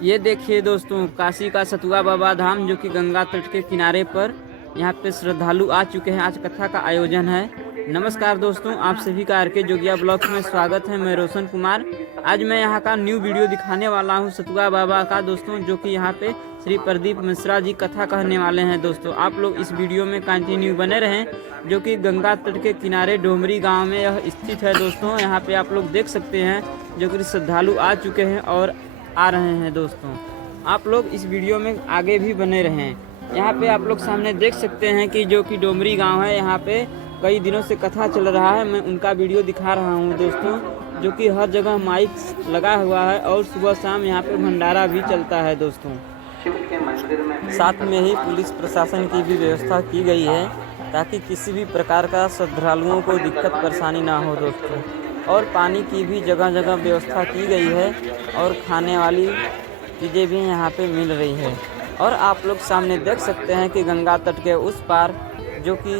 ये देखिए दोस्तों, काशी का सतुआ बाबा धाम जो कि गंगा तट के किनारे पर यहाँ पे श्रद्धालु आ चुके हैं। आज कथा का आयोजन है। नमस्कार दोस्तों, आप सभी का आर के जोगिया ब्लॉग्स में स्वागत है। मैं रोशन कुमार। आज मैं यहाँ का न्यू वीडियो दिखाने वाला हूँ सतुआ बाबा का दोस्तों, जो कि यहाँ पे श्री प्रदीप मिश्रा जी कथा कहने वाले हैं। दोस्तों आप लोग इस वीडियो में कंटिन्यू बने रहें, जो कि गंगा तट के किनारे डोमरी गाँव में यह स्थित है। दोस्तों यहाँ पे आप लोग देख सकते हैं जो कि श्रद्धालु आ चुके हैं और आ रहे हैं। दोस्तों आप लोग इस वीडियो में आगे भी बने रहें। यहाँ पे आप लोग सामने देख सकते हैं कि जो कि डोमरी गांव है, यहाँ पे कई दिनों से कथा चल रहा है। मैं उनका वीडियो दिखा रहा हूँ दोस्तों, जो कि हर जगह माइक लगा हुआ है और सुबह शाम यहाँ पे भंडारा भी चलता है। दोस्तों साथ में ही पुलिस प्रशासन की भी व्यवस्था की गई है, ताकि किसी भी प्रकार का श्रद्धालुओं को दिक्कत परेशानी ना हो दोस्तों। और पानी की भी जगह जगह व्यवस्था की गई है और खाने वाली चीज़ें भी यहाँ पे मिल रही है। और आप लोग सामने देख सकते हैं कि गंगा तट के उस पार जो कि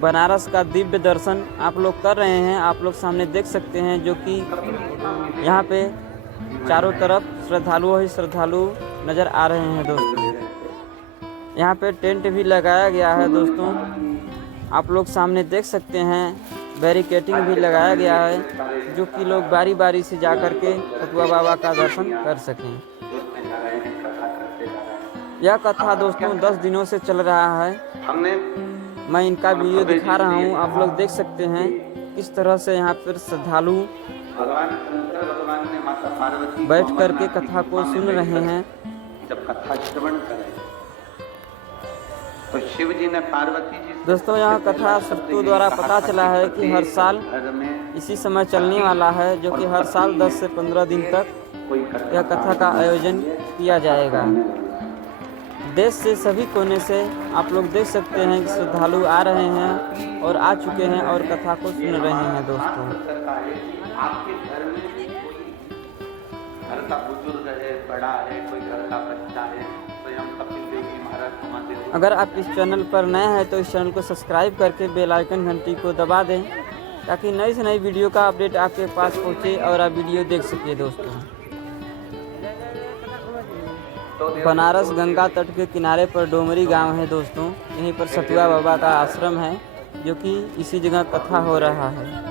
बनारस का दिव्य दर्शन आप लोग कर रहे हैं। आप लोग सामने देख सकते हैं जो कि यहाँ पे चारों तरफ श्रद्धालु ही श्रद्धालु नज़र आ रहे हैं। दोस्तों यहाँ पे टेंट भी लगाया गया है। दोस्तों आप लोग सामने देख सकते हैं बैरिकेटिंग भी लगाया गया है, जो कि लोग बारी बारी से जा कर के सतुआ बाबा का दर्शन कर सकें। यह कथा दोस्तों 10 दिनों से चल रहा है। मैं इनका वीडियो दिखा रहा हूँ। आप लोग देख सकते हैं किस तरह से यहाँ पर श्रद्धालु बैठ कर के कथा को सुन रहे हैं। जब कथा श्रवण करें तो शिव जी ने पार्वती जी दोस्तों यहाँ कथा श्रोताओं द्वारा पता चला है कि हर साल इसी समय चलने वाला है, जो कि हर साल 10 से 15 दिन तक यह कथा का आयोजन किया जाएगा। देश से सभी कोने से आप लोग देख सकते हैं कि श्रद्धालु आ रहे हैं और आ चुके हैं और कथा को सुन रहे हैं। दोस्तों आपके घर में घर का बुजुर्ग है, बड़ा है, कोई घर का बच्चा है, स्वयं कपिल देव जी महाराज मंदिर। अगर आप इस चैनल पर नए हैं तो इस चैनल को सब्सक्राइब करके बेल आइकन घंटी को दबा दें, ताकि नई से नई वीडियो का अपडेट आपके पास पहुंचे और आप वीडियो देख सके। दोस्तों बनारस गंगा तट के किनारे पर डोमरी गांव है। दोस्तों यहीं पर सतुआ बाबा का आश्रम है, जो कि इसी जगह कथा हो रहा है।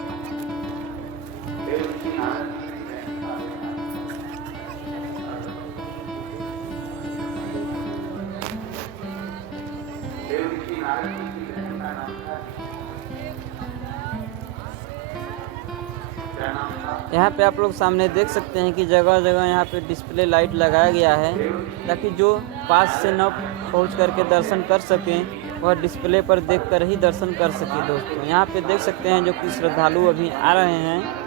यहाँ पे आप लोग सामने देख सकते हैं कि जगह जगह यहाँ पे डिस्प्ले लाइट लगाया गया है, ताकि जो पास से न पहुँच करके दर्शन कर सकें वह डिस्प्ले पर देखकर ही दर्शन कर सके। दोस्तों यहाँ पे देख सकते हैं जो कि श्रद्धालु अभी आ रहे हैं।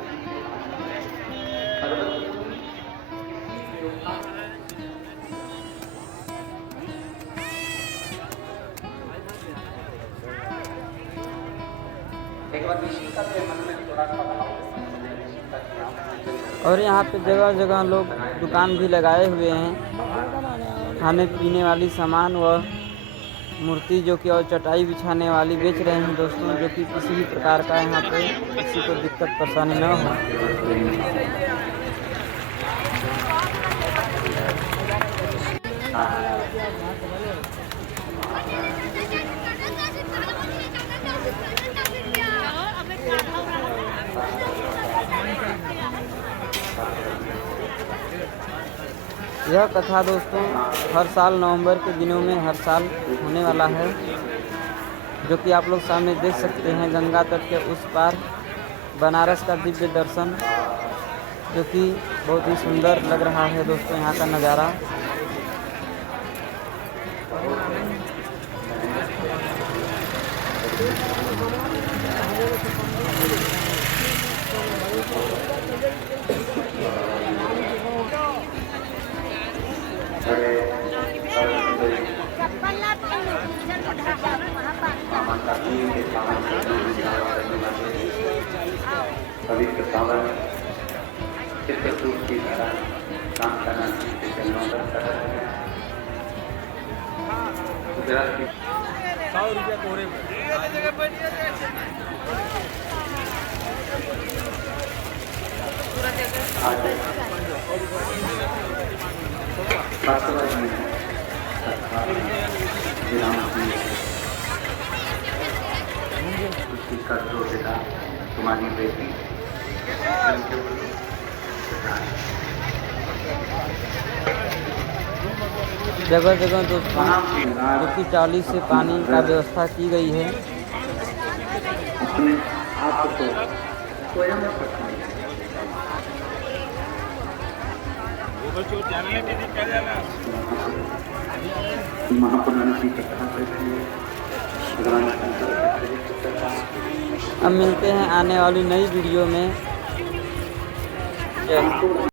और यहाँ पे जगह जगह लोग दुकान भी लगाए हुए हैं, खाने पीने वाली सामान व मूर्ति जो कि और चटाई बिछाने वाली बेच रहे हैं। दोस्तों जो कि किसी भी प्रकार का यहाँ पे किसी को दिक्कत परेशानी न हो। यह कथा दोस्तों हर साल नवंबर के दिनों में हर साल होने वाला है, जो कि आप लोग सामने देख सकते हैं। गंगा तट के उस पार बनारस का दिव्य दर्शन, जो कि बहुत ही सुंदर लग रहा है दोस्तों यहाँ का नज़ारा। पवित्र सावन चित्रकूट की धारा काम करना चाहिए। 100 रुपया कोरे में। सातवां दिन विराम दिए उसकी कर दो बेटा तुम्हारी बेटी जगह जगह दोस्तों जो कि चाली से पानी का व्यवस्था की गई है। अपने आप को स्वयं पकड़े महापुराण की कथा करती है। अब मिलते हैं आने वाली नई वीडियो में। जय हिंद।